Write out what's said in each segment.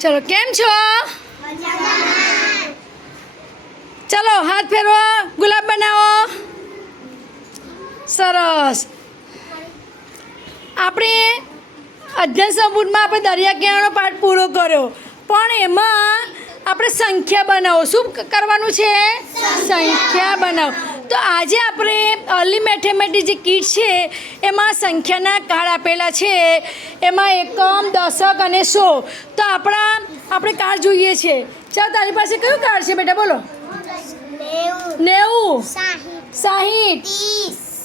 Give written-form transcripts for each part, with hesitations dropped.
ચલો કેમ છો? ચલો હાથ ફેરવો, ગુલાબ બનાવો. સરસ. આપણે અધ્યયન સંપૂર્ણમાં આપણે દરિયા કિનારાનો પાઠ પૂરો કર્યો, પણ એમાં આપણે સંખ્યા બનાવો. શું કરવાનું છે? સંખ્યા બનાવો. તો આજે આપણે અર્લી મેથેમેટિક્સ જે કીટ છે એમાં સંખ્યાના કાર્ડ આપેલા છે, એમાં એકમ, દશક અને સો. તો આપણે કાર્ડ જોઈએ છે. ચાલો, તારી પાસે કયું કાર્ડ છે બેટા? બોલો. 90, 60,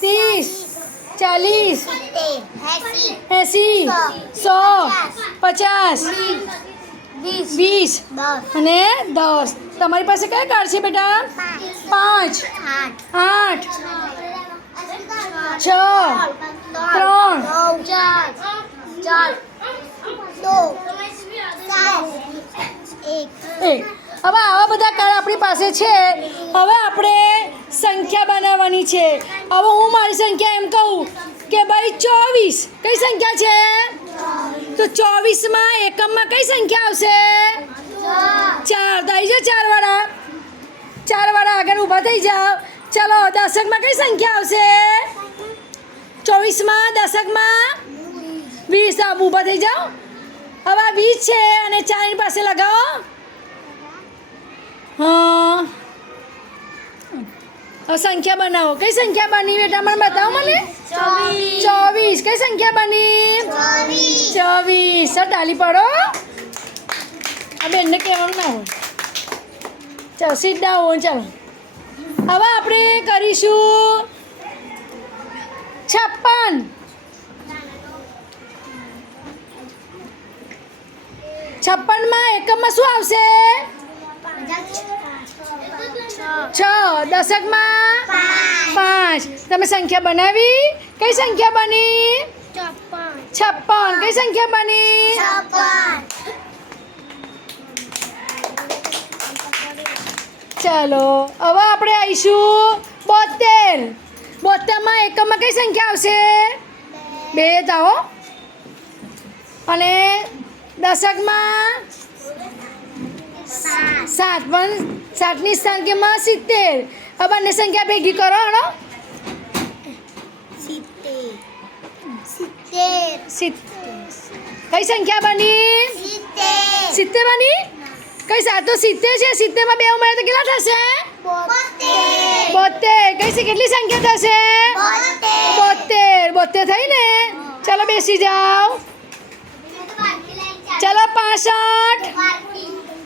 30, 40, 80, 100, 50, 20 અને 10. તમારી પાસે કયા કાર્ડ છે બેટા? 5, 8, 6, 3, 1. હવે આવા બધા કાર્ડ આપણી પાસે છે. હવે આપણે સંખ્યા બનાવવાની છે. હવે હું મારી સંખ્યા એમ કહું કે ભાઈ 24. કઈ સંખ્યા છે? તો 24માં એકમમાં કઈ સંખ્યા આવશે? 4. તો આવી જાઓ 4 વાળા આગળ ઊભા થઈ જાઓ. ચલો, દશકમાં કઈ સંખ્યા આવશે? 24માં દશકમાં 20. આપ ઊભા થઈ જાઓ. હવે 20 છે અને 4 પાસે લગાવો. હા, હવે સંખ્યા બનાવો. કઈ સંખ્યા બની બેટા? મને બતાવો. મને 24. કઈ સંખ્યા બની? 24. સર ડાલી પડો. આ બેનને કહેવાનું ના હોય. ચાલો, સીટ ડાઉન. ચાલો, હવે આપણે કરીશું 56. 56માં એકમમાં શું આવશે? 6. દશકમાં 5. તમે સંખ્યા બનાવી? કઈ સંખ્યા બની? 56. કઈ સંખ્યા બની? ચાલો, હવે આપણે આવીશું 72. 72માં એકમમાં કઈ સંખ્યા આવશે? 2. તાઓ. અને દશકમાં 7. પણ 7ની સંખ્યામાં 70. હવે બંને સંખ્યા ભેગી કરો. હણો 70. કઈ સંખ્યા બની? 70 બની. કઈ સાતો 70 છે? 70માં 2 ઉમેરે તો કેટલા થશે? 72. કઈ કેટલી સંખ્યા થશે? 72 થઈ ને. ચાલો, બેસી જાઓ. ચાલો,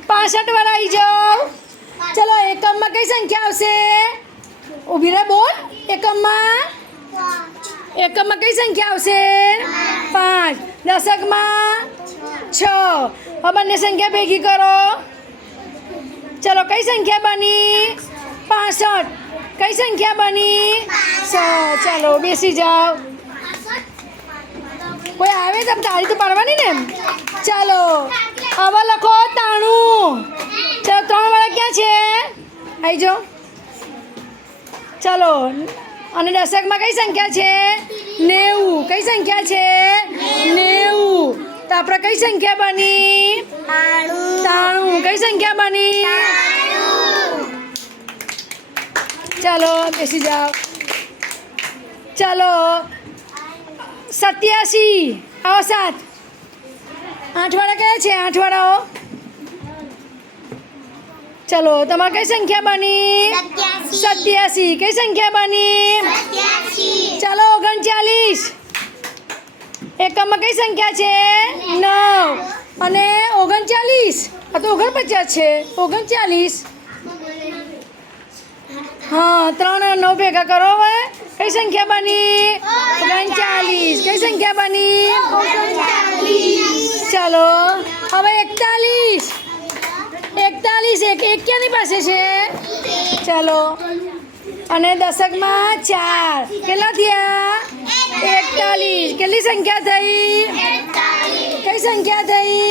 65 વાળા આવી જાઓ. ચલો, એકમમાં કઈ સંખ્યા આવશે? ઊભી રહે, બોલ. એકમમાં કઈ સંખ્યા આવશે? 5. દશકમાં 6. હવે બંને સંખ્યા ભેગી કરો. ચલો, કઈ સંખ્યા બની? 65. કઈ સંખ્યા બની? 100. ચાલો, બેસી જાઓ. કોઈ આવે તો તાળી તો પાડવાની ને. ચાલો, હવે લખો 93. ચાલો, 3 વાળા ક્યાં છે? આવી જાઓ. ચાલો, અને દશકમાં કઈ સંખ્યા છે? 90. કઈ સંખ્યા છે? 90. તો આપણે કઈ સંખ્યા બની? 93. કઈ સંખ્યા બની? ચાલો, બેસી જાઓ. ચાલો, 87. આવો 7. 8 વાળા કયા છે? 8 વાળાઓ. ચલો, તમારે કઈ સંખ્યા બની? 87. કઈ સંખ્યા બની? ચાલો, 39. એકમમાં કઈ સંખ્યા છે? 9. અને 39. આ તો 49 છે. 39. હા, 3 અને 9 ભેગા કરો. હવે કઈ સંખ્યા બની? 39. કઈ સંખ્યા બની? ચાલો, હવે 41. 41. એક ક્યાંની પાસે છે? ચાલો, અને દશકમાં 4. કેટલા થયા? 41. કેટલી સંખ્યા થઈ? કઈ સંખ્યા થઈ?